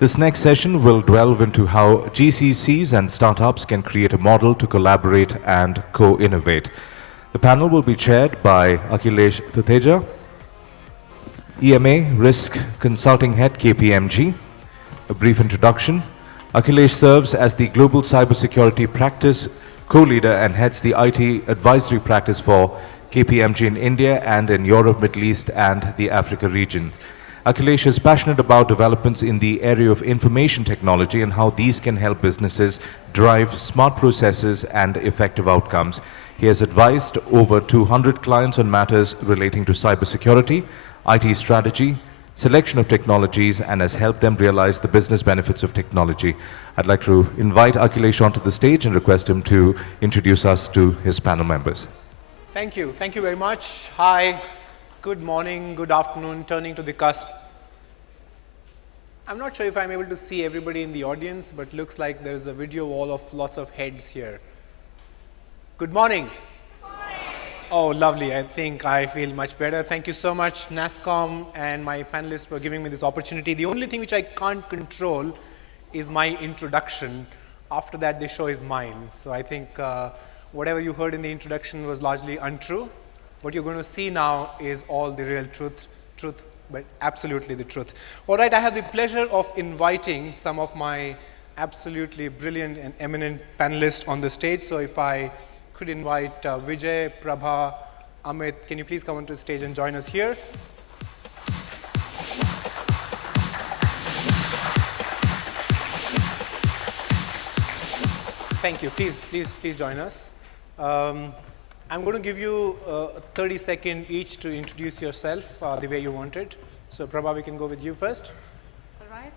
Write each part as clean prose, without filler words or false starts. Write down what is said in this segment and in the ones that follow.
This next session will delve into how GCCs and startups can create a model to collaborate and co-innovate. The panel will be chaired by Akhilesh Tuteja, EMA Risk Consulting Head, KPMG. A brief introduction. Akhilesh serves as the Global Cybersecurity Practice co-leader and heads the IT advisory practice for KPMG in India and in Europe, Middle East, and the Africa region. Akhilesh is passionate about developments in the area of information technology and how these can help businesses drive smart processes and effective outcomes. He has advised over 200 clients on matters relating to cybersecurity, IT strategy, selection of technologies, and has helped them realize the business benefits of technology. I'd like to invite Akhilesh onto the stage and request him to introduce us to his panel members. Thank you. Thank you very much. Hi. Good morning, good afternoon, turning to the cusp. I'm not sure if I'm able to see everybody in the audience, but looks like there's a video wall of lots of heads here. Good morning. Good morning. Oh, lovely. I think I feel much better. Thank you so much, Nasscom and my panelists, for giving me this opportunity. The only thing which I can't control is my introduction. After that, the show is mine. So I think whatever you heard in the introduction was largely untrue. What you're going to see now is all the real truth, but absolutely the truth. All right, I have the pleasure of inviting some of my absolutely brilliant and eminent panelists on the stage. So if I could invite Vijay, Prabha, Amit, can you please come onto the stage and join us here? Thank you. Please join us. I'm going to give you 30 seconds each to introduce yourself the way you want it. So Prabha, we can go with you first. All right.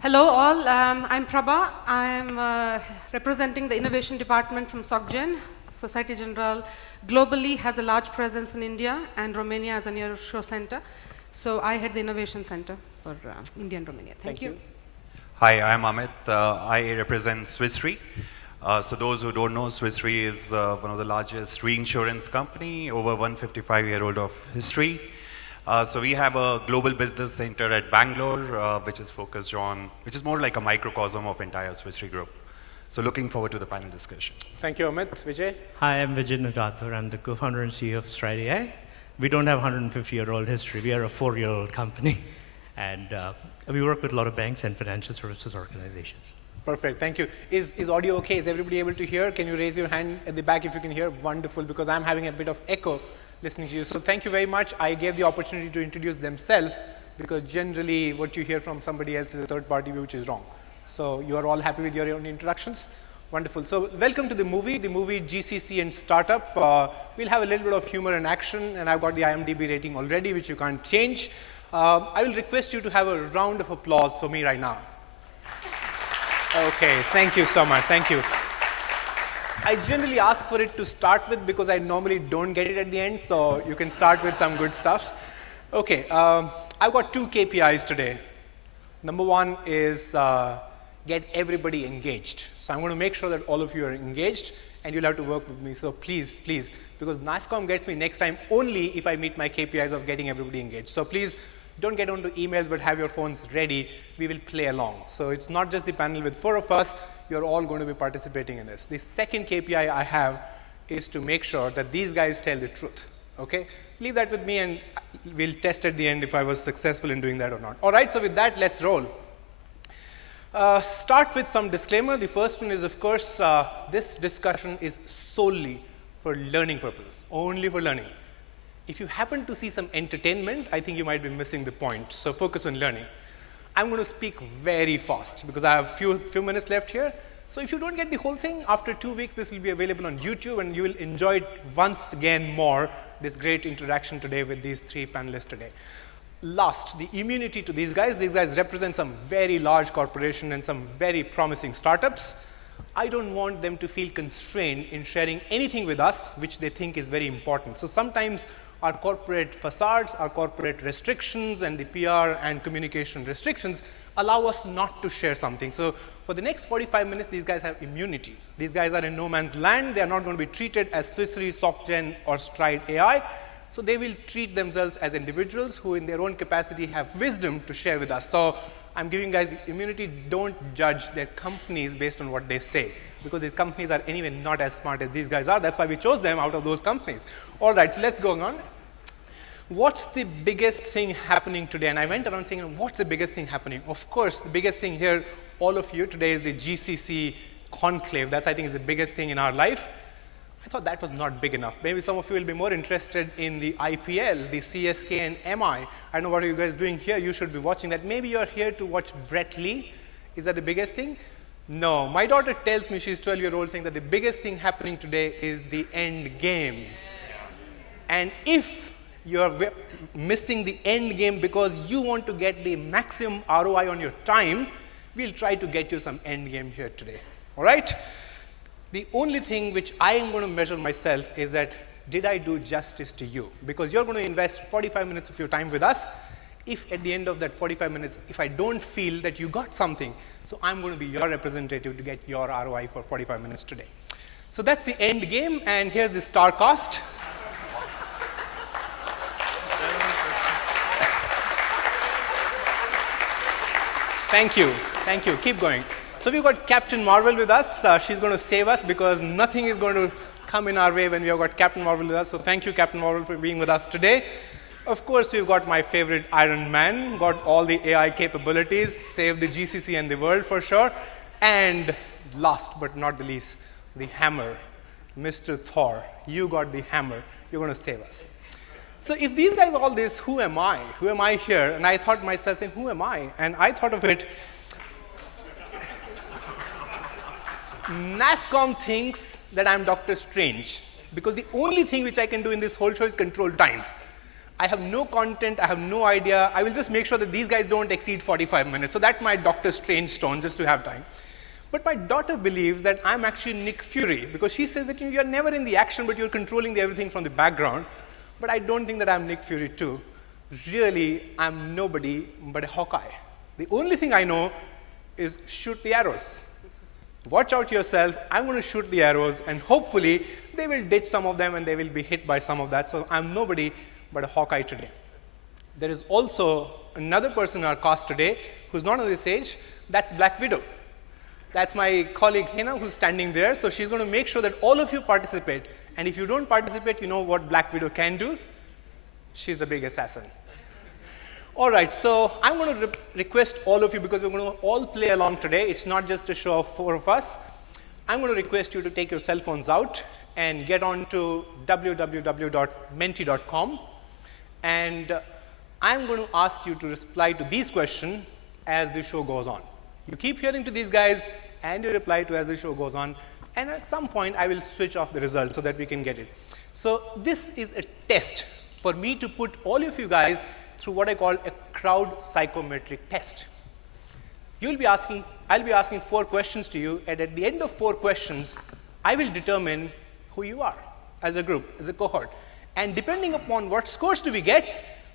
Hello all, I'm Prabha. I'm representing the innovation department from SocGen. SocieteGenerale globally has a large presence in India and Romania as a nearshore center. So I head the innovation center for India and Romania. Thank you. Hi, I'm Amit. I represent Swiss Re. So those who don't know, Swiss Re is one of the largest reinsurance company, over 155-year-old of history. So we have a global business center at Bangalore, which is focused on, which is more like a microcosm of entire Swiss Re group. So looking forward to the panel discussion. Thank you, Amit. Vijay? Hi, I'm Vijay Nadadur. I'm the co-founder and CEO of SocieteGenerale. We don't have 150-year-old history. We are a 4-year-old company. And we work with a lot of banks and financial services organizations. Perfect, thank you. Is audio okay? Is everybody able to hear? Can you raise your hand at the back if you can hear? Wonderful, because I'm having a bit of echo listening to you. So thank you very much. I gave the opportunity to introduce themselves, because generally what you hear from somebody else is a third party view, which is wrong. So you are all happy with your own introductions? Wonderful. So welcome to the movie GCC and Startup. We'll have a little bit of humor and action, and I've got the IMDb rating already, which you can't change. I will request you to have a round of applause for me right now. Okay, thank you so much, thank you. I generally ask for it to start with because I normally don't get it at the end, so you can start with some good stuff. Okay, I've got 2 KPIs today. Number 1 is get everybody engaged. So I'm going to make sure that all of you are engaged and you'll have to work with me. So please, because Nasscom gets me next time only if I meet my KPIs of getting everybody engaged. So please, don't get onto emails, but have your phones ready. We will play along. So it's not just the panel with 4 of us. You're all going to be participating in this. The second KPI I have is to make sure that these guys tell the truth. Okay? Leave that with me, and we'll test at the end if I was successful in doing that or not. All right, so with that, let's roll. Start with some disclaimer. The first one is, of course, this discussion is solely for learning purposes, only for learning. If you happen to see some entertainment, I think you might be missing the point. So focus on learning. I'm going to speak very fast because I have few minutes left here. So if you don't get the whole thing, after 2 weeks, this will be available on YouTube, and you will enjoy it once again more, this great interaction today with these 3 panelists today. Last, the immunity to these guys. These guys represent some very large corporation and some very promising startups. I don't want them to feel constrained in sharing anything with us which they think is very important. So sometimes our corporate facades, our corporate restrictions, and the PR and communication restrictions allow us not to share something. So for the next 45 minutes, these guys have immunity. These guys are in no man's land. They are not going to be treated as Swiss Re, SocGen, or Stride AI. So they will treat themselves as individuals who in their own capacity have wisdom to share with us. So I'm giving you guys immunity. Don't judge their companies based on what they say, because these companies are anyway not as smart as these guys are. That's why we chose them out of those companies. All right, so let's go on. What's the biggest thing happening today? And I went around saying, what's the biggest thing happening? Of course, the biggest thing here, all of you, today is the GCC Conclave. That's, I think, is the biggest thing in our life. I thought that was not big enough. Maybe some of you will be more interested in the IPL, the CSK and MI. I don't know what are you guys doing here. You should be watching that. Maybe you're here to watch Brett Lee. Is that the biggest thing? No. My daughter tells me, she's 12-year-old, saying that the biggest thing happening today is the end game. And if you're missing the end game because you want to get the maximum ROI on your time, we'll try to get you some end game here today. All right? The only thing which I am going to measure myself is that, did I do justice to you? Because you're going to invest 45 minutes of your time with us. If at the end of that 45 minutes, if I don't feel that you got something, so I'm going to be your representative to get your ROI for 45 minutes today. So that's the end game, and here's the star cast. Thank you. Thank you. Keep going. So we've got Captain Marvel with us. She's going to save us because nothing is going to come in our way when we have got Captain Marvel with us. So thank you, Captain Marvel, for being with us today. Of course, we've got my favorite Iron Man, got all the AI capabilities, saved the GCC and the world for sure. And last but not the least, the hammer. Mr. Thor, you got the hammer. You're going to save us. So if these guys are all this, who am I? Who am I here? And I thought myself, saying, who am I? And I thought of it, Nasscom thinks that I'm Dr. Strange, because the only thing which I can do in this whole show is control time. I have no content, I have no idea. I will just make sure that these guys don't exceed 45 minutes. So that's my Dr. Strange stone, just to have time. But my daughter believes that I'm actually Nick Fury, because she says that you're never in the action, but you're controlling everything from the background. But I don't think that I'm Nick Fury too. Really, I'm nobody but a Hawkeye. The only thing I know is shoot the arrows. Watch out yourself. I'm going to shoot the arrows, and hopefully they will ditch some of them and they will be hit by some of that. So I'm nobody but a Hawkeye today. There is also another person in our cast today who's not on the stage. That's Black Widow. That's my colleague Hina, who's standing there. So she's going to make sure that all of you participate. And if you don't participate, you know what Black Widow can do? She's a big assassin. All right, so I'm going to request all of you, because we're going to all play along today. It's not just a show of 4 of us. I'm going to request you to take your cell phones out and get on to www.menti.com. And I'm going to ask you to reply to these questions as the show goes on. You keep hearing to these guys, and you reply to as the show goes on. And at some point, I will switch off the results so that we can get it. So this is a test for me to put all of you guys through what I call a crowd psychometric test. I'll be asking 4 questions to you, and at the end of 4 questions, I will determine who you are as a group, as a cohort. And depending upon what scores do we get,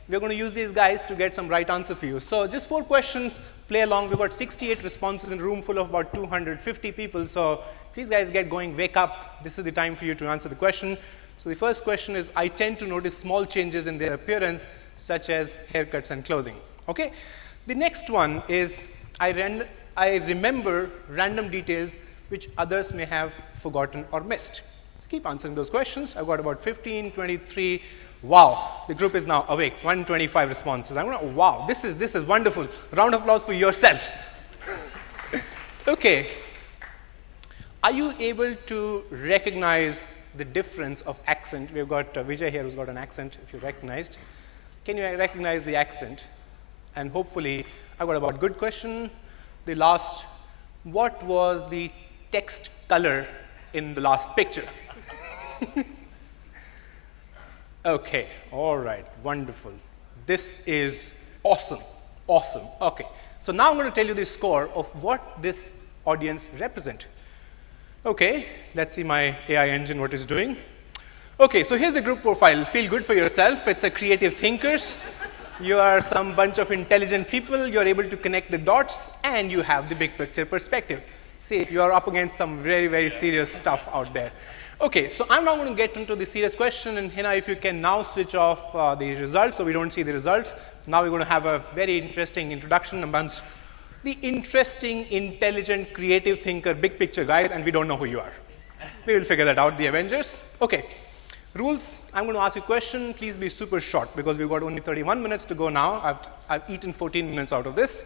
we're going to use these guys to get some right answer for you. So just 4 questions, play along. We've got 68 responses in a room full of about 250 people. So please guys get going, wake up. This is the time for you to answer the question. So the first question is, I tend to notice small changes in their appearance, such as haircuts and clothing. Okay? The next one is, I remember random details which others may have forgotten or missed. So keep answering those questions. I've got about 15, 23. Wow, the group is now awake. 125 responses. I'm going, wow, this is wonderful. Round of applause for yourself. Okay. Are you able to recognize the difference of accent? We've got Vijay here who's got an accent, if you recognized. Can you recognize the accent? And hopefully, I've got about good question. The last, what was the text color in the last picture? Okay, all right, wonderful. This is awesome, awesome. Okay, so now I'm going to tell you the score of what this audience represent. Okay, let's see my AI engine what it's doing. Okay, so here's the group profile. Feel good for yourself. It's a creative thinkers. You are some bunch of intelligent people. You're able to connect the dots, and you have the big picture perspective. See, you are up against some very, very serious stuff out there. Okay, so I'm now going to get into the serious question, and Hina, if you can now switch off the results so we don't see the results. Now we're going to have a very interesting introduction amongst the interesting, intelligent, creative thinker, big picture guys, and we don't know who you are. We will figure that out, the Avengers. Okay, rules, I'm going to ask you a question. Please be super short because we've got only 31 minutes to go now. I've eaten 14 minutes out of this.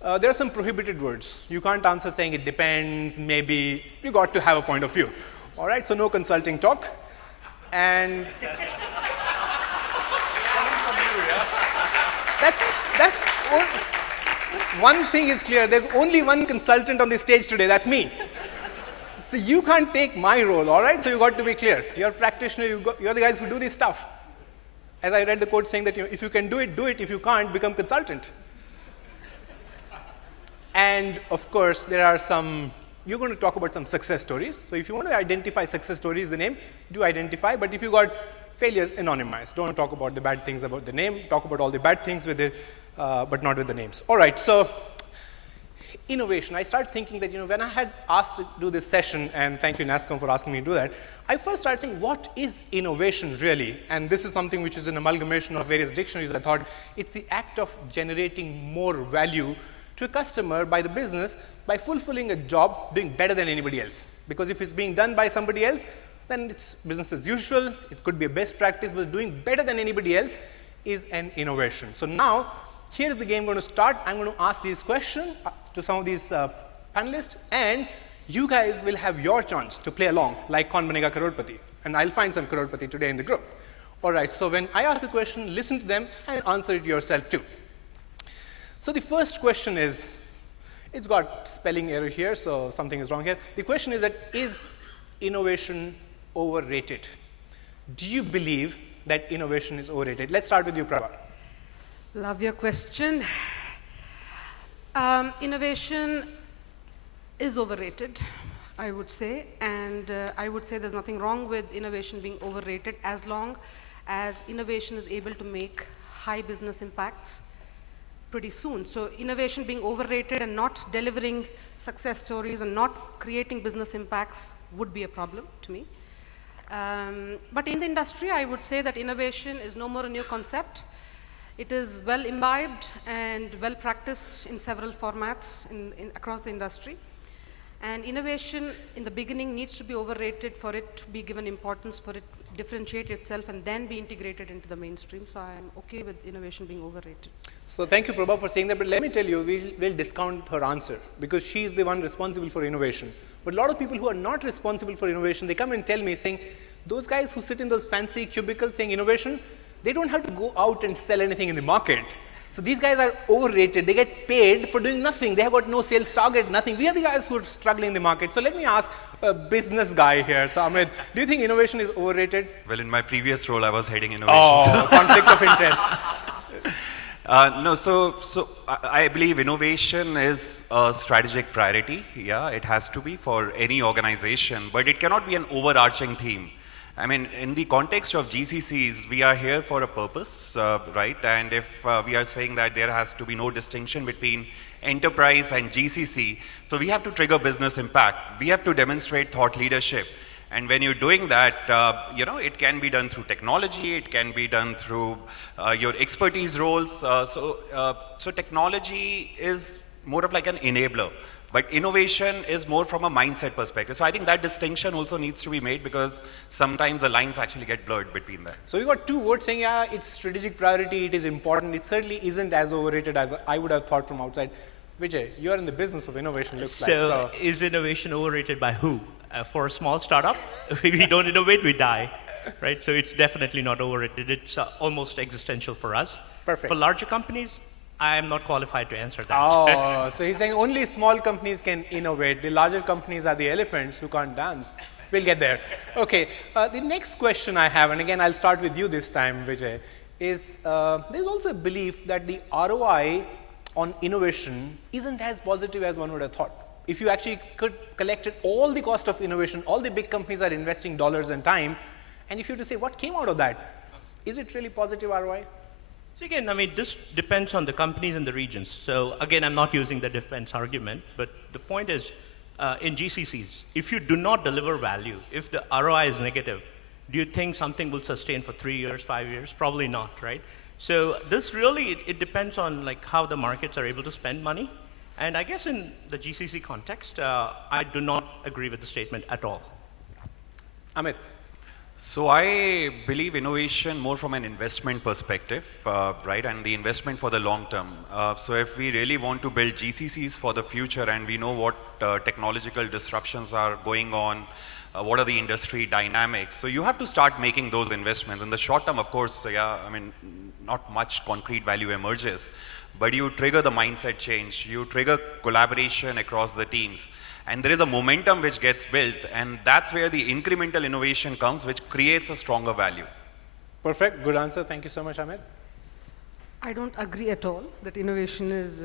There are some prohibited words. You can't answer saying it depends, maybe. You got to have a point of view. All right, so no consulting talk. And that's one thing is clear. There's only one consultant on the stage today. That's me. So you can't take my role, all right? So you got to be clear. You're a practitioner. You're the guys who do this stuff. As I read the quote saying that if you can do it, do it. If you can't, become consultant. And of course, there are some, you're going to talk about some success stories. So if you want to identify success stories, the name, do identify. But if you got failures, anonymize. Don't talk about the bad things about the name. Talk about all the bad things with it, but not with the names. All right, so innovation. I started thinking that, when I had asked to do this session, and thank you, Nasscom, for asking me to do that, I first started saying, what is innovation really? And this is something which is an amalgamation of various dictionaries. I thought it's the act of generating more value to a customer by the business by fulfilling a job doing better than anybody else. Because if it's being done by somebody else, then it's business as usual. It could be a best practice, but doing better than anybody else is an innovation. So now, here's the game going to start. I'm going to ask these questions to some of these panelists, and you guys will have your chance to play along, like Kaun Banega Crorepati. And I'll find some Crorepati today in the group. All right, so when I ask the question, listen to them and answer it yourself too. So the first question is, it's got spelling error here, so something is wrong here. The question is that, is innovation overrated? Do you believe that innovation is overrated? Let's start with you, Prabha. Love your question. Innovation is overrated, I would say. And I would say there's nothing wrong with innovation being overrated as long as innovation is able to make high business impacts pretty soon. So innovation being overrated and not delivering success stories and not creating business impacts would be a problem to me. But in the industry, I would say that innovation is no more a new concept. It is well imbibed and well practiced in several formats across the industry. And innovation in the beginning needs to be overrated for it to be given importance, for it to differentiate itself and then be integrated into the mainstream. So I'm okay with innovation being overrated. So thank you, Prabha, for saying that, but let me tell you, we'll discount her answer because she's the one responsible for innovation. But a lot of people who are not responsible for innovation, they come and tell me saying, those guys who sit in those fancy cubicles saying innovation, they don't have to go out and sell anything in the market. So these guys are overrated. They get paid for doing nothing. They have got no sales target, nothing. We are the guys who are struggling in the market. So let me ask a business guy here. So Amit, do you think innovation is overrated? Well, in my previous role, I was heading innovation. Oh, conflict of interest. No, so I believe innovation is a strategic priority. Yeah, it has to be for any organization, but it cannot be an overarching theme. I mean, in the context of GCCs, we are here for a purpose, right? And if we are saying that there has to be no distinction between enterprise and GCC, so we have to trigger business impact. We have to demonstrate thought leadership. And when you're doing that, it can be done through technology, it can be done through your expertise roles. So technology is more of like an enabler. But innovation is more from a mindset perspective. So I think that distinction also needs to be made because sometimes the lines actually get blurred between that. So you got two words saying, yeah, it's strategic priority, it is important. It certainly isn't as overrated as I would have thought from outside. Vijay, you're in the business of innovation, looks like. So is innovation overrated by who? For a small startup, if we don't innovate, we die, right? So it's definitely not overrated. It's almost existential for us. Perfect. For larger companies, I am not qualified to answer that. Oh, so he's saying only small companies can innovate. The larger companies are the elephants who can't dance. We'll get there. Okay, the next question I have, and again, I'll start with you this time, Vijay, is there's also a belief that the ROI on innovation isn't as positive as one would have thought. If you actually could collect all the cost of innovation, all the big companies are investing dollars and time, and if you were to say what came out of that, is it really positive ROI? So again, I mean, this depends on the companies and the regions. So again, I'm not using the defense argument, but the point is, in GCCs, if you do not deliver value, if the ROI is negative, do you think something will sustain for 3 years, 5 years? Probably not, right? So this really, it depends on like how the markets are able to spend money. And I guess in the GCC context, I do not agree with the statement at all. Amit. So I believe innovation more from an investment perspective, right, and the investment for the long term. So if we really want to build GCCs for the future and we know what technological disruptions are going on, what are the industry dynamics, so you have to start making those investments. In the short term, of course, yeah, I mean, not much concrete value emerges, but you trigger the mindset change, you trigger collaboration across the teams, and there is a momentum which gets built, and that's where the incremental innovation comes, which creates a stronger value. Perfect, good answer. Thank you so much, Hamid. I don't agree at all that innovation is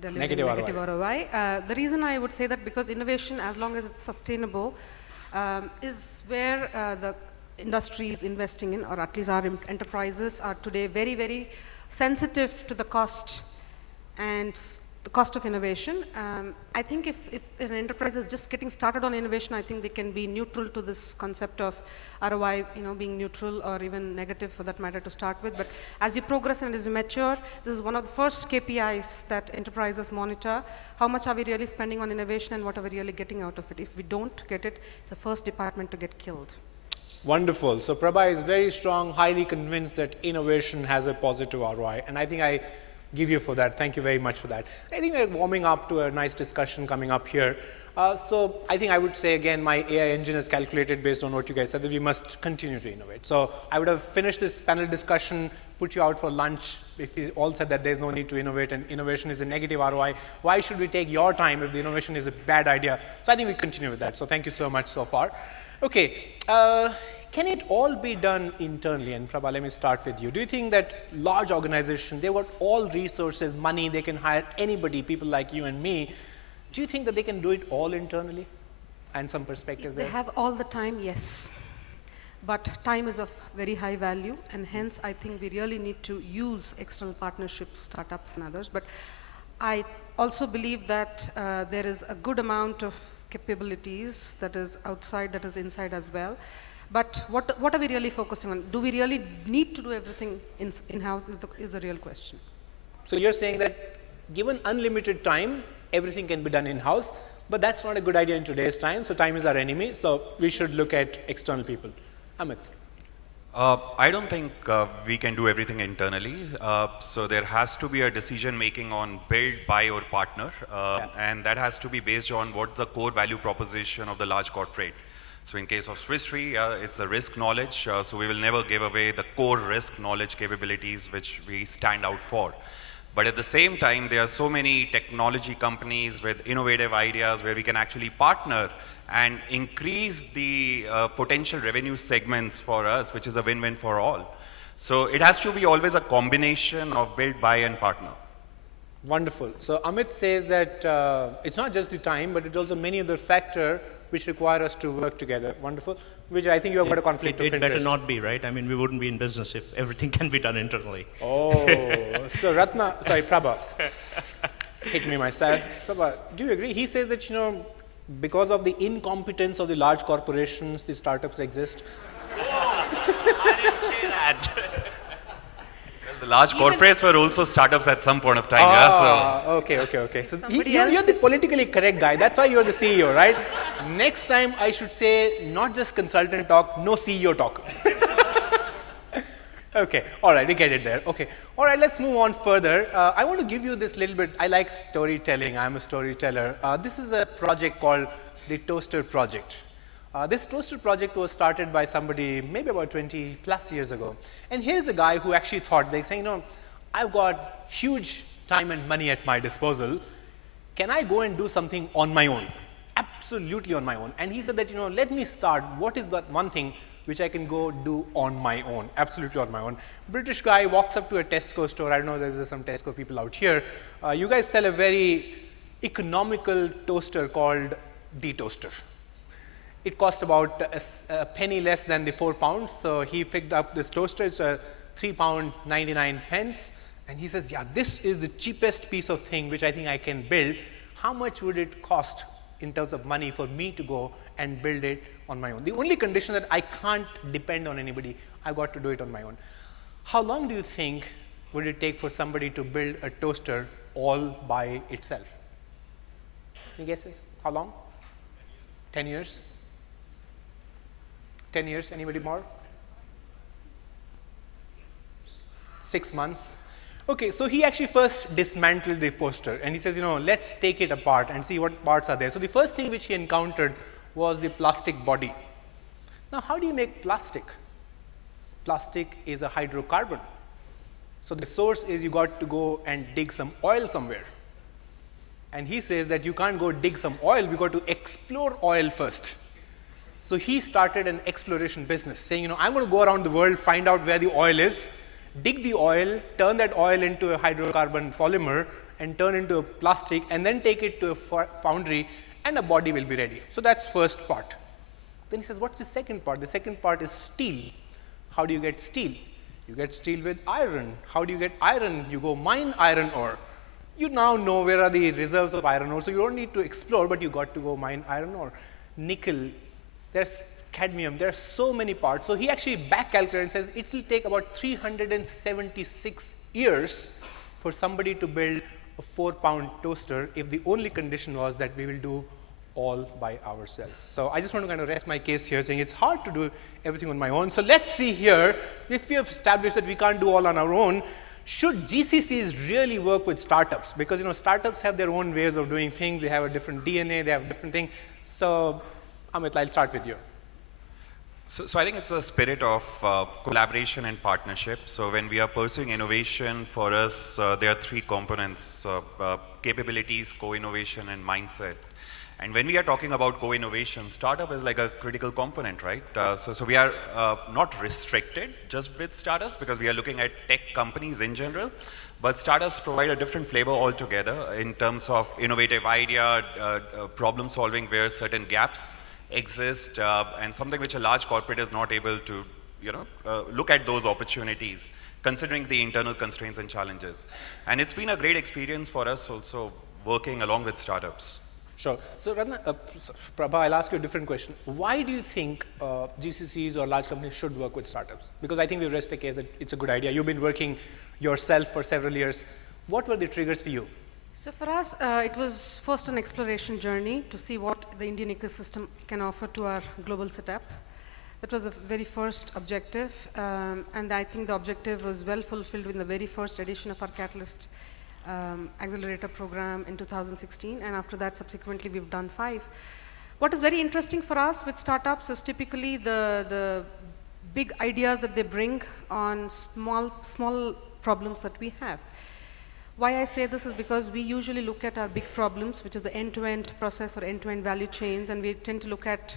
delivering Negative negative ROI. The reason I would say that because innovation, as long as it's sustainable, is where the industry is investing in, or at least our enterprises are today very, very sensitive to the cost and the cost of innovation. I think if an enterprise is just getting started on innovation, I think they can be neutral to this concept of ROI, being neutral or even negative for that matter to start with. But as you progress and as you mature, this is one of the first KPIs that enterprises monitor. How much are we really spending on innovation and what are we really getting out of it? If we don't get it, it's the first department to get killed. Wonderful. So Prabha is very strong, highly convinced that innovation has a positive ROI, and I think I give you for that. Thank you very much for that. I think we're warming up to a nice discussion coming up here. So I think I would say again, my AI engine is calculated based on what you guys said, that we must continue to innovate. So I would have finished this panel discussion, put you out for lunch if you all said that there's no need to innovate and innovation is a negative ROI. Why should we take your time if the innovation is a bad idea? So I think we continue with that. So thank you so much so far. Okay. Can it all be done internally? And Prabha, let me start with you. Do you think that large organizations, they've got all resources, money, they can hire anybody, people like you and me. Do you think that they can do it all internally? And some perspectives there? They have all the time, yes. But time is of very high value, and hence I think we really need to use external partnerships, startups and others. But I also believe that there is a good amount of capabilities that is outside, that is inside as well. But what are we really focusing on? Do we really need to do everything in-house is the real question. So you're saying that given unlimited time, everything can be done in-house, but that's not a good idea in today's time. So time is our enemy, so we should look at external people. Amit. I don't think we can do everything internally. So there has to be a decision making on build, buy or partner. And that has to be based on what the core value proposition of the large corporate. So in case of Swiss Re, it's the risk knowledge. So we will never give away the core risk knowledge capabilities which we stand out for. But at the same time, there are so many technology companies with innovative ideas where we can actually partner and increase the potential revenue segments for us, which is a win-win for all. So it has to be always a combination of build, buy and partner. Wonderful. So Amit says that it's not just the time, but it's also many other factors which require us to work together. Wonderful. Which I think you have got a conflict of interest. It better not be, right? I mean, we wouldn't be in business if everything can be done internally. Oh, so Prabha, hit me myself. Prabha, do you agree? He says that, because of the incompetence of the large corporations, the startups exist. Oh, I didn't say that. The large corporates were also startups at some point of time. Okay. So you're the politically correct guy. That's why you're the CEO, right? Next time I should say not just consultant talk, no CEO talk. Okay, all right, we get it there. Okay, all right, let's move on further. I want to give you this little bit. I like storytelling. I'm a storyteller. This is a project called the Toaster Project. This Toaster project was started by somebody maybe about 20 plus years ago. And here's a guy who actually thought, they're saying, I've got huge time and money at my disposal. Can I go and do something on my own? Absolutely on my own. And he said that, let me start. What is that one thing which I can go do on my own? Absolutely on my own. British guy walks up to a Tesco store. I don't know, there's some Tesco people out here. You guys sell a very economical toaster called the Toaster. It cost about a penny less than the £4. So he picked up this toaster. It's a £3.99. And he says, yeah, this is the cheapest piece of thing which I think I can build. How much would it cost in terms of money for me to go and build it on my own? The only condition that I can't depend on anybody, I've got to do it on my own. How long do you think would it take for somebody to build a toaster all by itself? Any guesses? How long? 10 years? 10 years, anybody more? 6 months. Okay, so he actually first dismantled the poster and he says, let's take it apart and see what parts are there. So the first thing which he encountered was the plastic body. Now, how do you make plastic? Plastic is a hydrocarbon. So the source is you got to go and dig some oil somewhere. And he says that you can't go dig some oil, we got to explore oil first. So he started an exploration business saying, I'm going to go around the world, find out where the oil is, dig the oil, turn that oil into a hydrocarbon polymer and turn into a plastic and then take it to a foundry and a body will be ready. So that's first part. Then he says, what's the second part? The second part is steel. How do you get steel? You get steel with iron. How do you get iron? You go mine iron ore. You now know where are the reserves of iron ore, so you don't need to explore, but you got to go mine iron ore. Nickel, there's cadmium, there are so many parts. So he actually back calculated and says it will take about 376 years for somebody to build a 4-pound toaster if the only condition was that we will do all by ourselves. So I just want to kind of rest my case here saying it's hard to do everything on my own. So let's see here, if we have established that we can't do all on our own, should GCCs really work with startups? Because startups have their own ways of doing things, they have a different DNA, they have a different thing. So Amit, I'll start with you. So I think it's a spirit of collaboration and partnership. So when we are pursuing innovation, for us, there are 3 components, capabilities, co-innovation, and mindset. And when we are talking about co-innovation, startup is like a critical component, right? So we are not restricted just with startups because we are looking at tech companies in general, but startups provide a different flavor altogether in terms of innovative idea, problem solving where certain gaps exist, and something which a large corporate is not able to, look at those opportunities, considering the internal constraints and challenges. And it's been a great experience for us also working along with startups. Sure. So Prabha, I'll ask you a different question. Why do you think GCCs or large companies should work with startups? Because I think we've raised a case that it's a good idea. You've been working yourself for several years. What were the triggers for you? So for us, it was first an exploration journey to see what the Indian ecosystem can offer to our global setup. That was the very first objective, and I think the objective was well fulfilled in the very first edition of our Catalyst accelerator program in 2016, and after that subsequently we've done 5. What is very interesting for us with startups is typically the big ideas that they bring on small problems that we have. Why I say this is because we usually look at our big problems, which is the end-to-end process or end-to-end value chains, and we tend to look at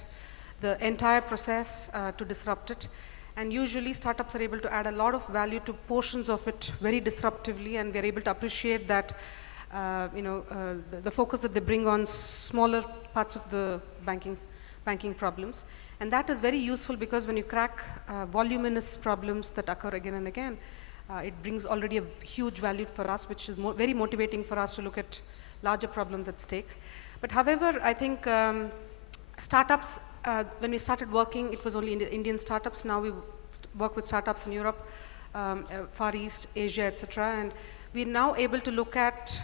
the entire process to disrupt it. And usually startups are able to add a lot of value to portions of it very disruptively, and we're able to appreciate that, the focus that they bring on smaller parts of the banking problems. And that is very useful because when you crack voluminous problems that occur again and again, it brings already a huge value for us, which is very motivating for us to look at larger problems at stake. But however, I think startups, when we started working, it was only Indian startups. Now we work with startups in Europe, Far East, Asia, etc. And we're now able to look at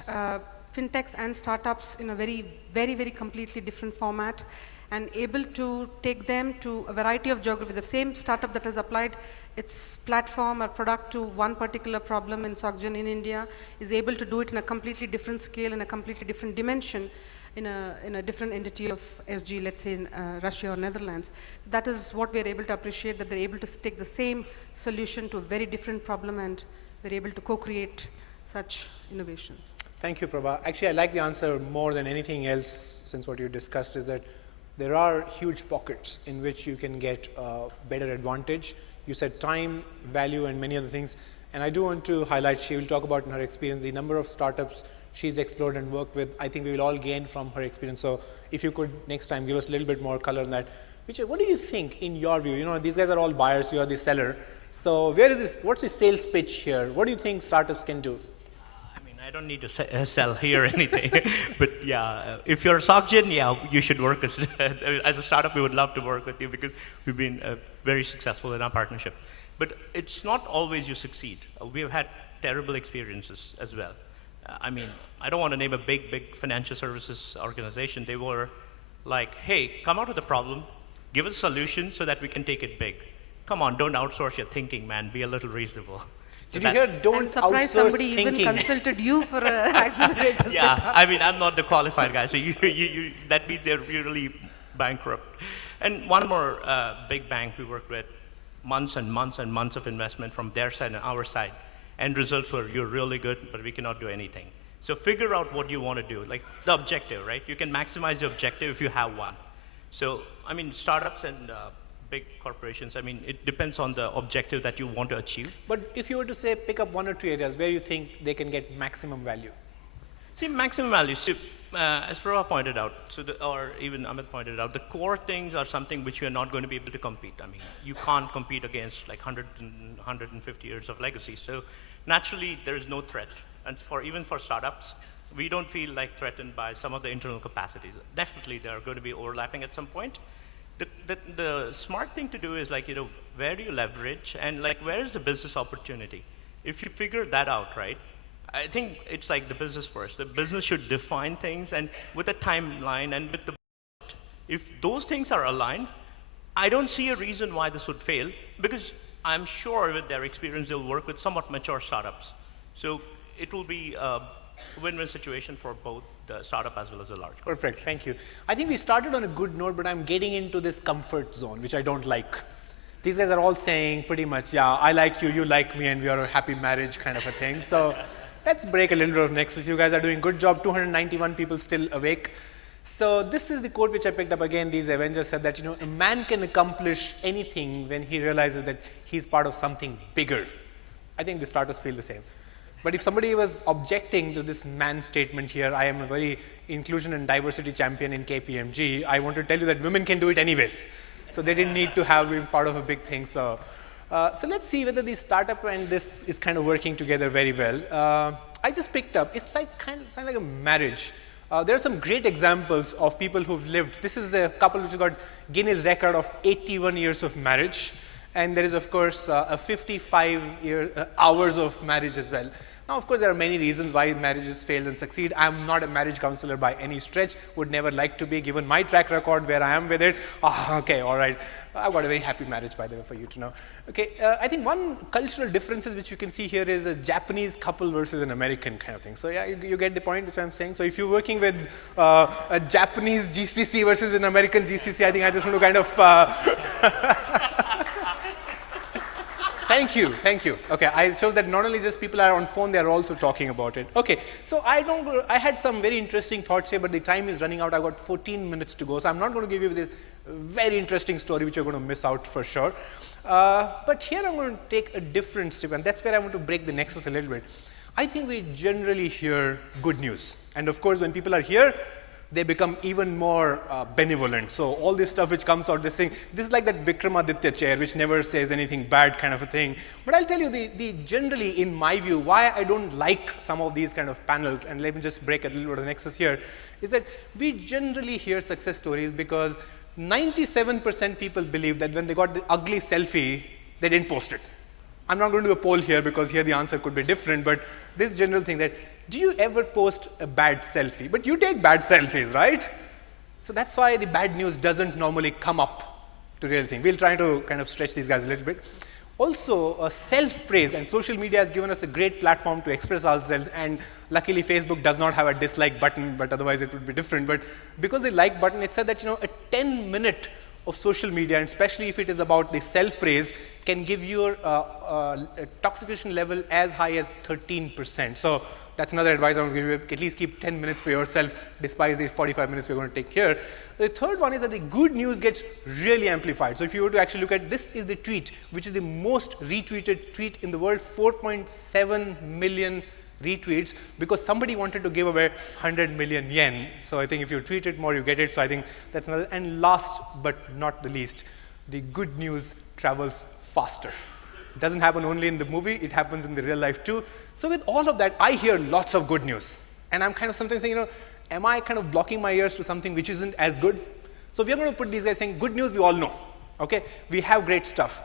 fintechs and startups in a very completely different format, and able to take them to a variety of geography. The same startup that has applied its platform or product to one particular problem in SocieteGenerale in India is able to do it in a completely different scale, in a completely different dimension, in a different entity of SG, let's say in Russia or Netherlands. That is what we're able to appreciate, that they're able to take the same solution to a very different problem, and we're able to co-create such innovations. Thank you, Prabha. Actually, I like the answer more than anything else, since what you discussed is that there are huge pockets in which you can get better advantage. You said time, value, and many other things. And I do want to highlight, she will talk about in her experience, the number of startups she's explored and worked with. I think we will all gain from her experience. So if you could next time give us a little bit more color on that. Vijay, what do you think in your view? These guys are all buyers, you are the seller. So where is this, what's the sales pitch here? What do you think startups can do? I don't need to sell here or anything, but yeah, if you're SocieteGen, yeah, you should work as a startup. We would love to work with you because we've been very successful in our partnership. But it's not always you succeed. We have had terrible experiences as well. I mean, I don't want to name a big financial services organization. They were like, hey, come out with a problem, give us a solution so that we can take it big. Come on, don't outsource your thinking, man. Be a little reasonable. Did you hear? Don't I'm surprised outsource somebody thinking. even consulted you for an accelerator Yeah, setup. I mean, I'm not the qualified guy, so that means they're really bankrupt. And one more big bank we worked with, months and months and months of investment from their side and our side. End results were, you're really good, but we cannot do anything. So figure out what you want to do, like the objective, right? You can maximize your objective if you have one. So, I mean, startups and big corporations, I mean, it depends on the objective that you want to achieve. But if you were to say, pick up 1 or 2 areas where you think they can get maximum value. See, maximum value, so, as Prabha pointed out, or even Amit pointed out, the core things are something which you are not going to be able to compete. I mean, you can't compete against like 150 years of legacy. So naturally, there is no threat. And even for startups, we don't feel like threatened by some of the internal capacities. Definitely, they are going to be overlapping at some point. The smart thing to do is like, where do you leverage and like, where is the business opportunity? If you figure that out, right, I think it's like the business first. The business should define things and with a timeline and with the budget. If those things are aligned, I don't see a reason why this would fail because I'm sure with their experience, they'll work with somewhat mature startups. So it will be a win-win situation for both the startup as well as the large company. Perfect, thank you. I think we started on a good note, but I'm getting into this comfort zone, which I don't like. These guys are all saying pretty much, yeah, I like you, you like me, and we are a happy marriage kind of a thing. So let's break a little bit of nexus. You guys are doing a good job, 291 people still awake. So this is the quote which I picked up again. These Avengers said that, a man can accomplish anything when he realizes that he's part of something bigger. I think the startups feel the same. But if somebody was objecting to this man statement here, I am a very inclusion and diversity champion in KPMG, I want to tell you that women can do it anyways. So they didn't need to have been part of a big thing. So let's see whether the startup and this is kind of working together very well. I just picked up, it's like kind of like a marriage. There are some great examples of people who've lived. This is a couple which got Guinness record of 81 years of marriage. And there is, of course, a 55 hours of marriage as well. Now, of course, there are many reasons why marriages fail and succeed. I'm not a marriage counselor by any stretch, would never like to be, given my track record where I am with it. Okay, all right. I've got a very happy marriage, by the way, for you to know. Okay, I think one cultural differences which you can see here is a Japanese couple versus an American kind of thing. So yeah, you get the point which I'm saying. So if you're working with a Japanese GCC versus an American GCC, I think I just want to kind of... Thank you, thank you. Okay, I show that not only just people are on phone, they are also talking about it. Okay, so I had some very interesting thoughts here, but the time is running out. I've got 14 minutes to go, so I'm not going to give you this very interesting story which you're going to miss out for sure. But here I'm going to take a different step, and that's where I want to break the nexus a little bit. I think we generally hear good news. And of course, when people are here, they become even more benevolent. So all this stuff which comes out, this is like that Vikramaditya chair, which never says anything bad kind of a thing. But I'll tell you, the generally, in my view, why I don't like some of these kind of panels, and let me just break a little bit of the nexus here, is that we generally hear success stories because 97% people believe that when they got the ugly selfie, they didn't post it. I'm not going to do a poll here because here the answer could be different, but this general thing that, do you ever post a bad selfie? But you take bad selfies, right? So that's why the bad news doesn't normally come up to real thing. We'll try to kind of stretch these guys a little bit. Also, self-praise, and social media has given us a great platform to express ourselves, and luckily Facebook does not have a dislike button, but otherwise it would be different. But because the like button, it said that, a 10-minute of social media, and especially if it is about the self-praise, can give your toxication level as high as 13%. So that's another advice I'm going to give you. At least keep 10 minutes for yourself, despite the 45 minutes we're going to take here. The third one is that the good news gets really amplified. So if you were to actually look at, this is the tweet, which is the most retweeted tweet in the world, 4.7 million retweets, because somebody wanted to give away 100 million yen. So I think if you tweet it more, you get it. So I think that's another. And last but not the least, the good news travels faster. It doesn't happen only in the movie, it happens in the real life too. So with all of that, I hear lots of good news. And I'm kind of sometimes saying, am I kind of blocking my ears to something which isn't as good? So we are going to put these guys saying, good news we all know. Okay, we have great stuff.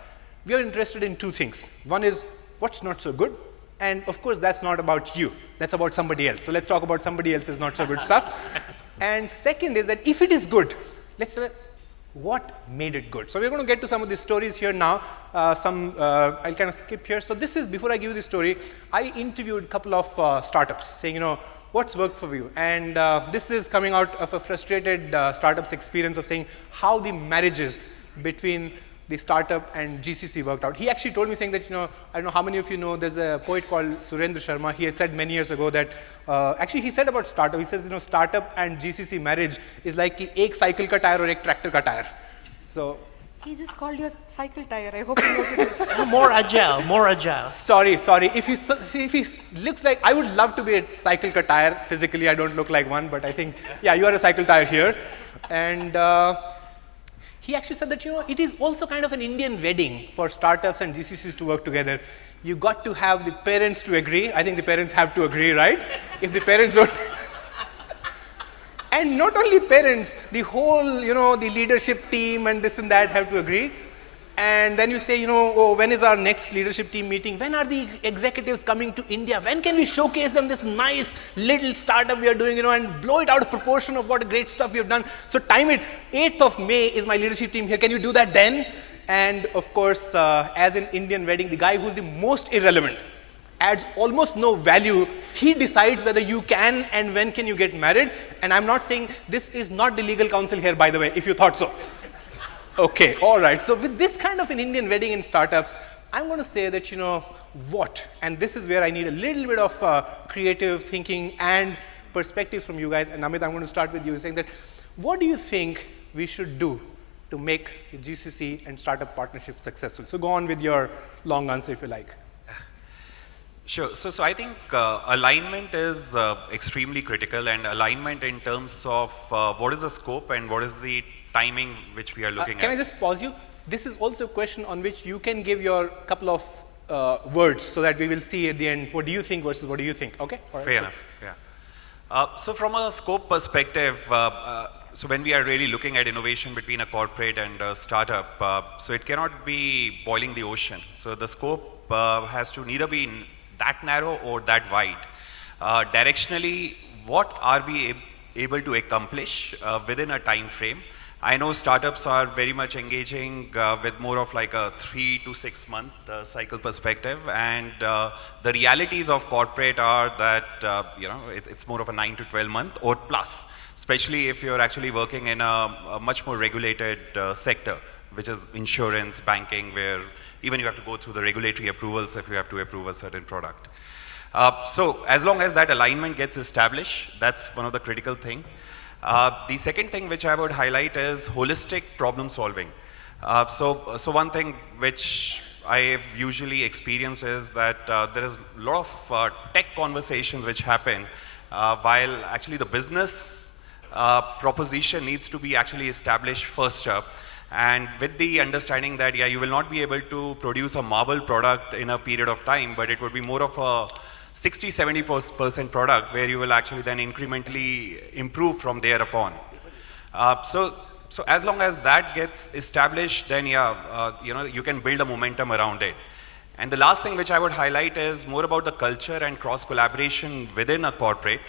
We are interested in two things. One is, what's not so good? And of course, that's not about you. That's about somebody else. So let's talk about somebody else's not so good stuff. And second is that if it is good, let's talk about what made it good. So we're going to get to some of these stories here now. I'll kind of skip here. So this is, before I give you the story, I interviewed a couple of startups saying, what's worked for you? And this is coming out of a frustrated startup's experience of saying how the marriages between the startup and GCC worked out. He actually told me saying that, I don't know how many of you know, there's a poet called Surendra Sharma. He had said many years ago that, actually he said about startup, he says, startup and GCC marriage is like ki ek cycle ka tire or ek tractor ka tire. So. He just called you a cycle tire. I hope you know it. More agile, more agile. Sorry. If he looks like, I would love to be a cycle ka tire. Physically, I don't look like one, but I think, yeah, you are a cycle tire here. And he actually said that, it is also kind of an Indian wedding for startups and GCCs to work together. You got to have the parents to agree. I think the parents have to agree, right? If the parents don't. And not only parents, the whole, the leadership team and this and that have to agree. And then you say, oh, when is our next leadership team meeting? When are the executives coming to India? When can we showcase them this nice little startup we are doing, and blow it out of proportion of what great stuff we have done? So time it, 8th of May is my leadership team here. Can you do that then? And of course, as an Indian wedding, the guy who's the most irrelevant, adds almost no value, he decides whether you can and when can you get married. And I'm not saying this is not the legal counsel here, by the way, if you thought so. Okay, all right. So with this kind of an Indian wedding in startups, I'm going to say that, what? And this is where I need a little bit of creative thinking and perspective from you guys. And Amit, I'm going to start with you saying that, what do you think we should do to make the GCC and startup partnership successful? So go on with your long answer if you like. Sure. So I think alignment is extremely critical, and alignment in terms of what is the scope and what is the timing which we are looking at. Can I just pause you? This is also a question on which you can give your couple of words so that we will see at the end what do you think versus what do you think. Okay? All right, Fair enough. Yeah. So from a scope perspective, so when we are really looking at innovation between a corporate and a startup, so it cannot be boiling the ocean. So the scope has to neither be that narrow or that wide. Directionally, what are we able to accomplish within a time frame? I know startups are very much engaging with more of like a 3 to 6 month cycle perspective, and the realities of corporate are that it's more of a 9 to 12 month or plus, especially if you're actually working in a much more regulated sector, which is insurance, banking, where even you have to go through the regulatory approvals if you have to approve a certain product. So as long as that alignment gets established, that's one of the critical things. The second thing which I would highlight is holistic problem solving. So one thing which I've usually experienced is that there is a lot of tech conversations which happen while actually the business proposition needs to be actually established first up. And with the understanding that, yeah, you will not be able to produce a marble product in a period of time, but it would be more of a 60-70% product where you will actually then incrementally improve from there upon. So as long as that gets established, then yeah, you can build a momentum around it. And the last thing which I would highlight is more about the culture and cross collaboration within a corporate,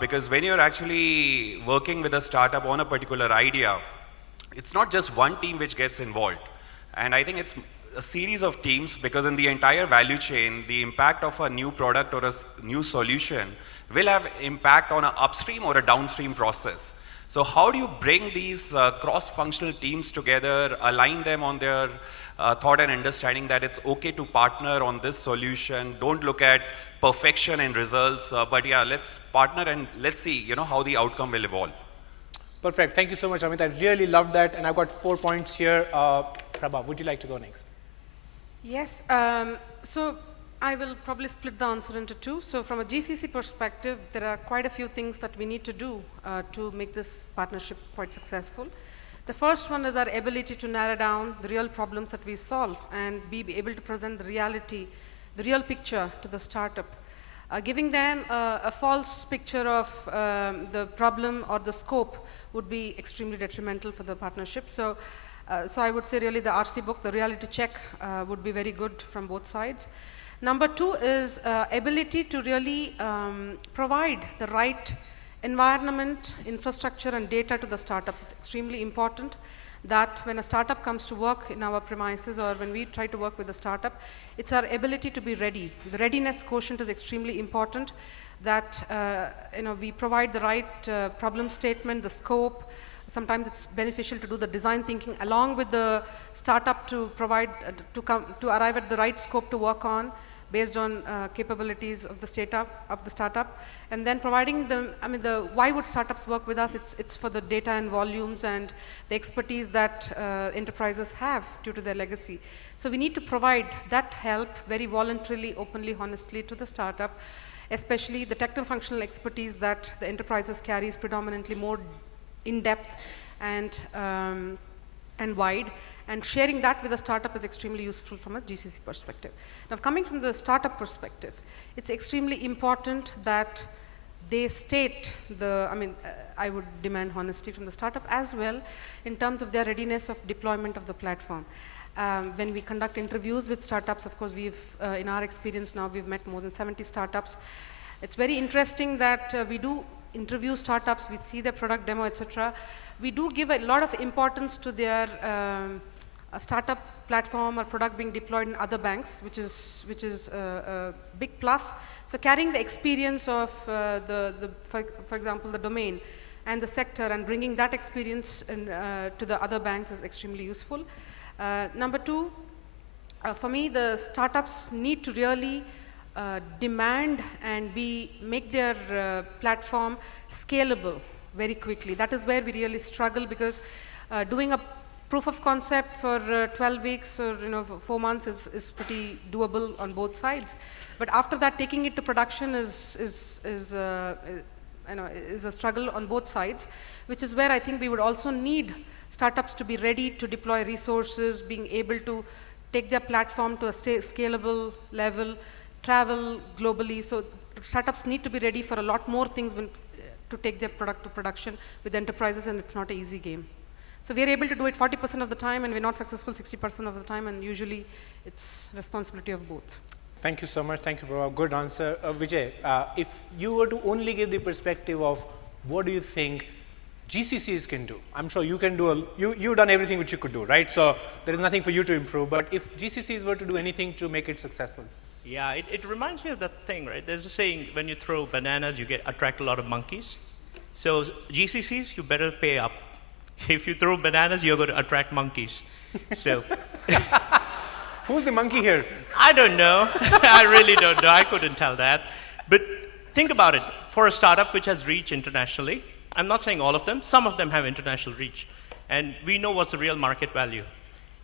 because when you're actually working with a startup on a particular idea, it's not just one team which gets involved. And I think it's a series of teams, because in the entire value chain, the impact of a new product or a new solution will have impact on an upstream or a downstream process. So how do you bring these cross-functional teams together, align them on their thought and understanding that it's okay to partner on this solution, don't look at perfection and results, but yeah, let's partner and let's see how the outcome will evolve. Perfect. Thank you so much, Amit. I really loved that. And I've got 4 points here. Prabha, would you like to go next? Yes. So I will probably split the answer into 2. So from a GCC perspective, there are quite a few things that we need to do to make this partnership quite successful. The first one is our ability to narrow down the real problems that we solve and be able to present the reality, the real picture to the startup. Giving them a false picture of the problem or the scope would be extremely detrimental for the partnership. So I would say really the RC book, the reality check would be very good from both sides. Number two is ability to really provide the right environment, infrastructure, and data to the startups. It's extremely important that when a startup comes to work in our premises or when we try to work with a startup, it's our ability to be ready. The readiness quotient is extremely important, that we provide the right problem statement, the scope. Sometimes it's beneficial to do the design thinking along with the startup to provide, to arrive at the right scope to work on based on capabilities of the startup, and then providing them, why would startups work with us? It's for the data and volumes and the expertise that enterprises have due to their legacy. So we need to provide that help very voluntarily, openly, honestly to the startup, especially the techno-functional expertise that the enterprises carry is predominantly more in-depth and wide, and sharing that with a startup is extremely useful from a GCC perspective. Now, coming from the startup perspective, it's extremely important that they state I would demand honesty from the startup as well in terms of their readiness of deployment of the platform. When we conduct interviews with startups, of course, in our experience now, we've met more than 70 startups. It's very interesting that we do interview startups, we see their product demo, etc. We do give a lot of importance to their startup platform or product being deployed in other banks, which is a big plus. So carrying the experience of for example, the domain and the sector and bringing that experience to the other banks is extremely useful. Number two, for me, the startups need to really demand and make their platform scalable very quickly. That is where we really struggle, because doing a proof of concept for 12 weeks or 4 months is pretty doable on both sides. But after that, taking it to production is a struggle on both sides, which is where I think we would also need startups to be ready to deploy resources, being able to take their platform to a scalable level, travel globally. So startups need to be ready for a lot more things to take their product to production with enterprises, and it's not an easy game. So we are able to do it 40% of the time, and we're not successful 60% of the time, and usually it's responsibility of both. Thank you so much. Thank you, Prabha. Good answer. Vijay, if you were to only give the perspective of what do you think GCCs can do? I'm sure you can do, you've done everything which you could do, right? So there is nothing for you to improve, but if GCCs were to do anything to make it successful? Yeah, it reminds me of that thing, right? There's a saying, when you throw bananas, you attract a lot of monkeys. So GCCs, you better pay up. If you throw bananas, you're going to attract monkeys. So who's the monkey here? I don't know. I really don't know. I couldn't tell that. But think about it. For a startup which has reach internationally, I'm not saying all of them, some of them have international reach. And we know what's the real market value.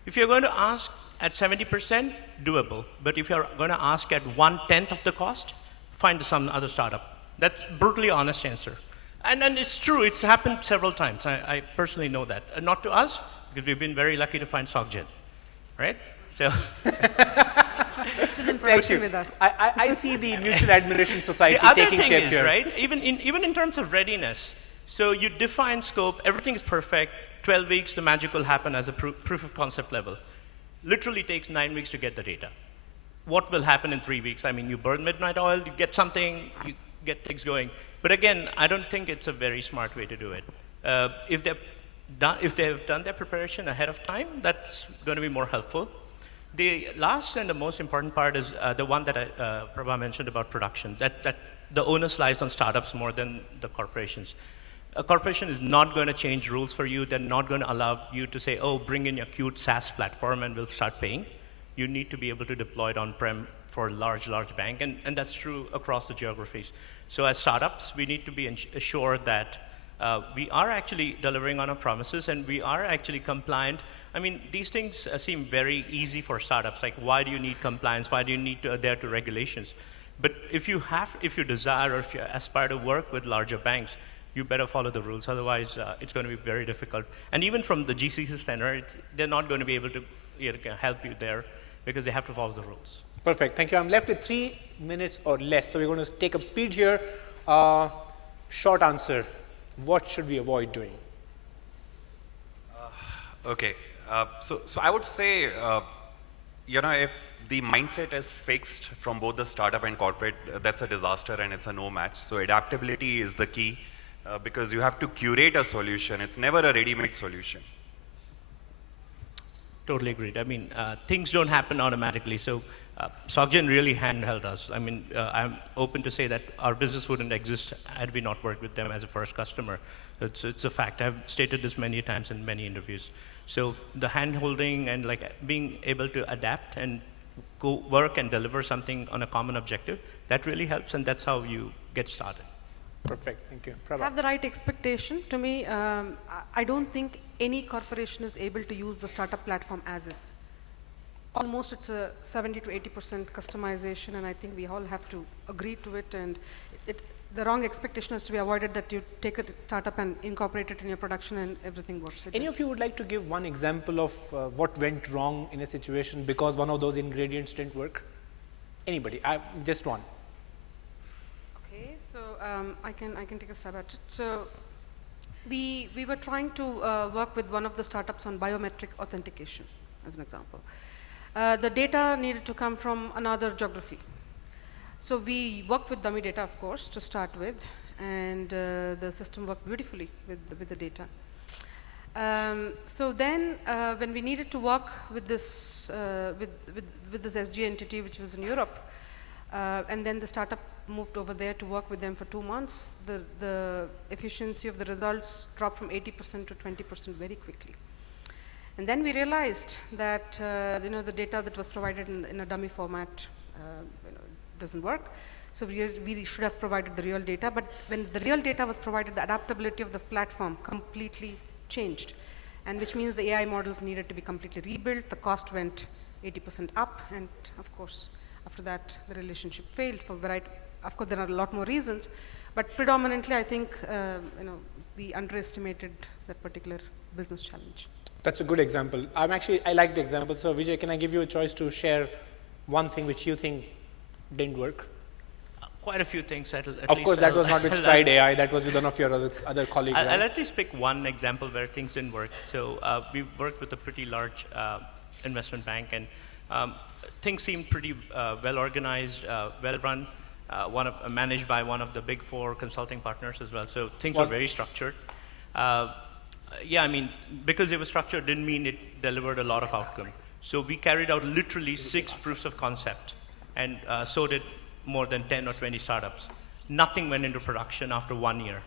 If you're going to ask at 70%, doable. But if you're going to ask at 1/10 of the cost, find some other startup. That's brutally honest answer. And it's true, it's happened several times. I personally know that. Not to us, because we've been very lucky to find SocieteGenerale, right? So still in production with us. I see the Mutual Admiration Society taking shape here. Right? Even in terms of readiness, so you define scope, everything is perfect, 12 weeks, the magic will happen as a proof of concept level. Literally takes 9 weeks to get the data. What will happen in 3 weeks? I mean, you burn midnight oil, you get something, you get things going. But again, I don't think it's a very smart way to do it. If they've done their preparation ahead of time, that's going to be more helpful. The last and the most important part is the one that Prabha mentioned about production, that the onus lies on startups more than the corporations. A corporation is not going to change rules for you. They're not going to allow you to say, oh, bring in your cute SaaS platform and we'll start paying. You need to be able to deploy it on-prem for a large bank, and that's true across the geographies. So as startups, we need to be assured that we are actually delivering on our promises and we are actually compliant. I mean, these things seem very easy for startups, like why do you need compliance, why do you need to adhere to regulations? But if you desire or if you aspire to work with larger banks, you better follow the rules, otherwise it's going to be very difficult. And even from the GCC standard, they're not going to be able to help you there because they have to follow the rules. Perfect, thank you. I'm left with 3 minutes or less, so we're going to take up speed here. Short answer, what should we avoid doing? Okay, so I would say, if the mindset is fixed from both the startup and corporate, that's a disaster and it's a no match. So adaptability is the key because you have to curate a solution. It's never a ready-made solution. Totally agreed. I mean, things don't happen automatically. So SocGen really handheld us. I mean, I'm open to say that our business wouldn't exist had we not worked with them as a first customer. It's a fact. I've stated this many times in many interviews. So the hand-holding and like being able to adapt and go work and deliver something on a common objective, that really helps, and that's how you get started. Perfect, thank you. Prabha. Have the right expectation. To me, I don't think any corporation is able to use the startup platform as is. Almost it's a 70 to 80% customization, and I think we all have to agree to it, and the wrong expectation is to be avoided, that you take a startup and incorporate it in your production and everything works. Any of you would like to give one example of what went wrong in a situation because one of those ingredients didn't work? Anybody? Just one. Okay, so I can take a stab at it. So we were trying to work with one of the startups on biometric authentication, as an example. The data needed to come from another geography. So we worked with dummy data, of course, to start with, and the system worked beautifully with the data. So then, when we needed to work with this with this SG entity, which was in Europe, and then the startup moved over there to work with them for 2 months, the efficiency of the results dropped from 80% to 20% very quickly. And then we realized that the data that was provided in a dummy format doesn't work. So we should have provided the real data, but when the real data was provided, the adaptability of the platform completely changed, and which means the AI models needed to be completely rebuilt. The cost went 80% up, and of course, after that, the relationship failed for variety. Of course, there are a lot more reasons, but predominantly, I think we underestimated that particular business challenge. That's a good example. I like the example. So Vijay, can I give you a choice to share one thing which you think didn't work? Quite a few things. Of course, that was not with Stride AI. That was with one of your other colleagues. I'll at least pick one example where things didn't work. So we worked with a pretty large investment bank, and things seemed pretty well organized, well run, managed by one of the big 4 consulting partners as well. So things were very structured. Yeah, I mean, because it was structured didn't mean it delivered a lot of outcome. So we carried out literally 6 proofs of concept, and so did more than 10 or 20 startups. Nothing went into production after 1 year.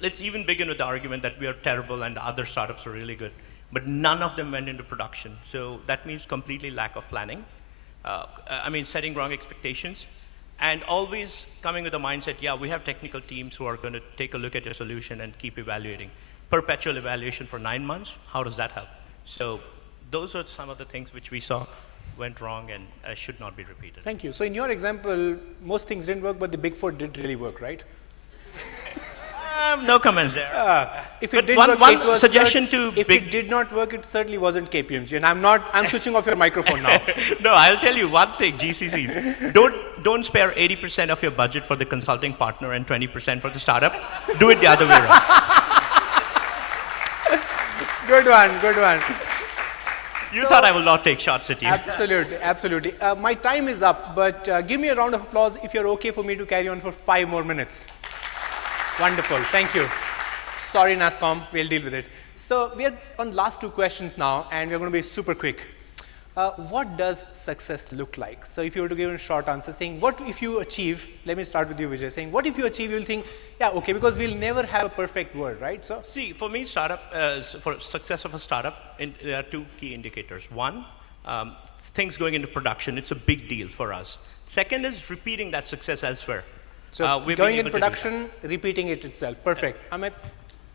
Let's even begin with the argument that we are terrible and the other startups are really good, but none of them went into production. So that means completely lack of planning. I mean, setting wrong expectations, and always coming with a mindset, yeah, we have technical teams who are going to take a look at your solution and keep evaluating. Perpetual evaluation for 9 months, how does that help? So those are some of the things which we saw went wrong and should not be repeated. Thank you. So in your example, most things didn't work, but the big 4 did really work, right? No comments there. If it did one, work, it was suggestion to if it did not work, it certainly wasn't KPMG. And I'm switching off your microphone now. No, I'll tell you one thing, GCCs. Don't spare 80% of your budget for the consulting partner and 20% for the startup. Do it the other way around. Good one, good one. You thought I will not take shots at you. Absolutely, absolutely. My time is up, but give me a round of applause if you're okay for me to carry on for 5 more minutes. Wonderful, thank you. Sorry, Nasscom, we'll deal with it. So we are on last 2 questions now, and we're going to be super quick. What does success look like? So if you were to give a short answer, saying what if you achieve, let me start with you, Vijay, saying what if you achieve, you'll think, yeah, okay, because we'll never have a perfect world, right? So see, for me, for success of a startup, there are 2 key indicators. One, things going into production, it's a big deal for us. Second is repeating that success elsewhere. So going in production, repeating it itself. Perfect. Amit?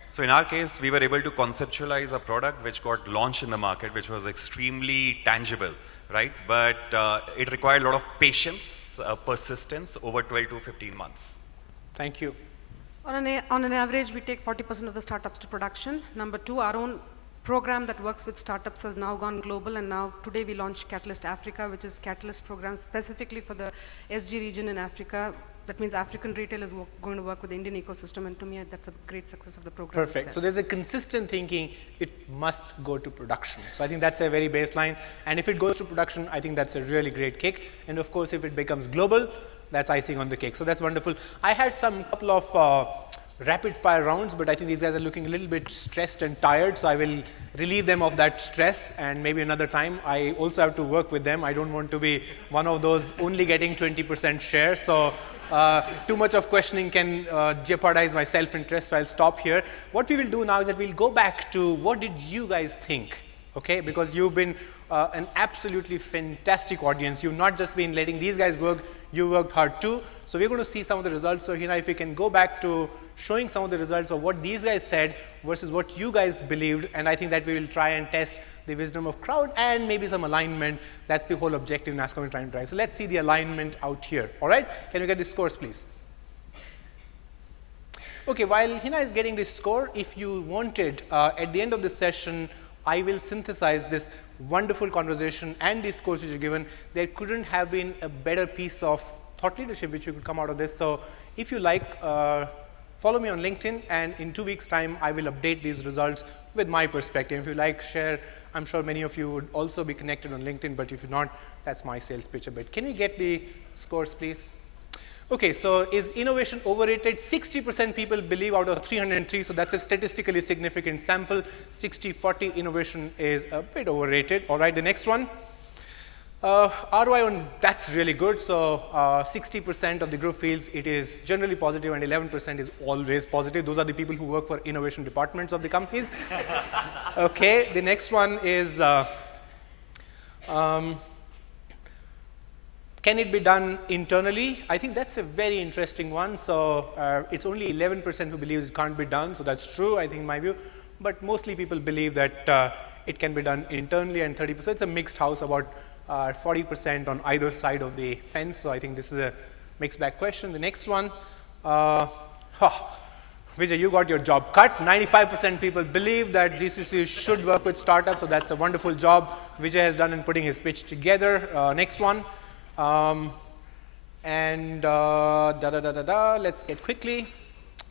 So in our case, we were able to conceptualize a product which got launched in the market, which was extremely tangible, right? But it required a lot of patience, persistence over 12 to 15 months. Thank you. On an average, we take 40% of the startups to production. Number 2, our own program that works with startups has now gone global, and now today we launched Catalyst Africa, which is Catalyst program specifically for the SG region in Africa. that means African retail is going to work with the Indian ecosystem, and to me, that's a great success of the program. Perfect. itself. So there's a consistent thinking, it must go to production. So I think that's a very baseline. And if it goes to production, I think that's a really great kick. And of course, if it becomes global, that's icing on the cake. So that's wonderful. I had some couple of rapid fire rounds, but I think these guys are looking a little bit stressed and tired, so I will relieve them of that stress, and maybe another time. I also have to work with them. I don't want to be one of those only getting 20% share, so too much of questioning can jeopardize my self-interest, so I'll stop here. What we will do now is that we'll go back to what did you guys think, okay? Because you've been an absolutely fantastic audience. You've not just been letting these guys work, you worked hard too. So we're going to see some of the results. So Hina, if we can go back to showing some of the results of what these guys said versus what you guys believed, and I think that we will try and test the wisdom of crowd and maybe some alignment. That's the whole objective Nasscom is trying to drive. So let's see the alignment out here, all right? Can we get the scores, please? Okay, while Hina is getting this score, if you wanted, at the end of the session, I will synthesize this wonderful conversation and the scores which are given. There couldn't have been a better piece of thought leadership which you could come out of this. So if you like, follow me on LinkedIn, and in 2 weeks' time, I will update these results with my perspective. If you like, share. I'm sure many of you would also be connected on LinkedIn, but if you're not, that's my sales pitch a bit. Can we get the scores, please? Okay, so is innovation overrated? 60% people believe out of 303, so that's a statistically significant sample. 60-40, innovation is a bit overrated. All right, the next one. ROI on, that's really good. So 60% of the group feels it is generally positive, and 11% is always positive. Those are the people who work for innovation departments of the companies. Okay, the next one is, can it be done internally? I think that's a very interesting one. So it's only 11% who believes it can't be done. So that's true, I think, in my view. But mostly people believe that it can be done internally, and 30%. It's a mixed house, about 40% on either side of the fence. So I think this is a mixed bag question. The next one, Vijay, you got your job cut. 95% people believe that GCC should work with startups. So that's a wonderful job Vijay has done in putting his pitch together. Next one. Let's get quickly.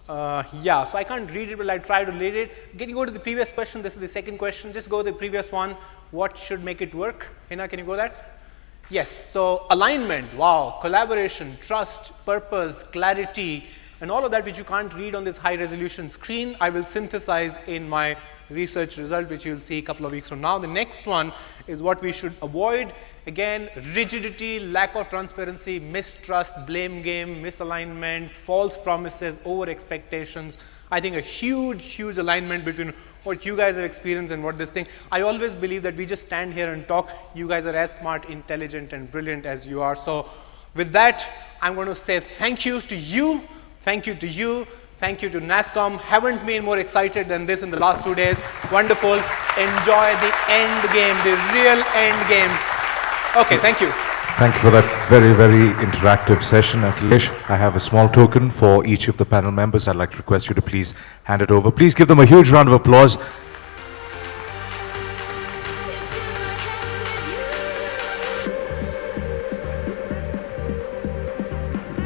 Yeah, so I can't read it, but I'll try to read it. Can you go to the previous question? This is the second question. Just go to the previous one. What should make it work? Hina, can you go that? Yes, so alignment, wow, collaboration, trust, purpose, clarity, and all of that which you can't read on this high resolution screen, I will synthesize in my research result, which you'll see a couple of weeks from now. The next one is what we should avoid. Again, rigidity, lack of transparency, mistrust, blame game, misalignment, false promises, over expectations. I think a huge, huge alignment between what you guys have experienced and what this thing. I always believe that we just stand here and talk. You guys are as smart, intelligent, and brilliant as you are. So with that, I'm going to say thank you to you, thank you to you, thank you to Nasscom. Haven't been more excited than this in the last 2 days. Wonderful. Enjoy the end game, the real end game. Okay, thank you. Thank you for that very, very interactive session, Akhilesh. I have a small token for each of the panel members. I'd like to request you to please hand it over. Please give them a huge round of applause.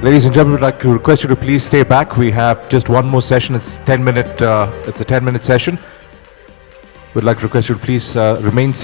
Ladies and gentlemen, I'd like to request you to please stay back. We have just one more session. It's a 10-minute session. We'd like to request you to please remain seated.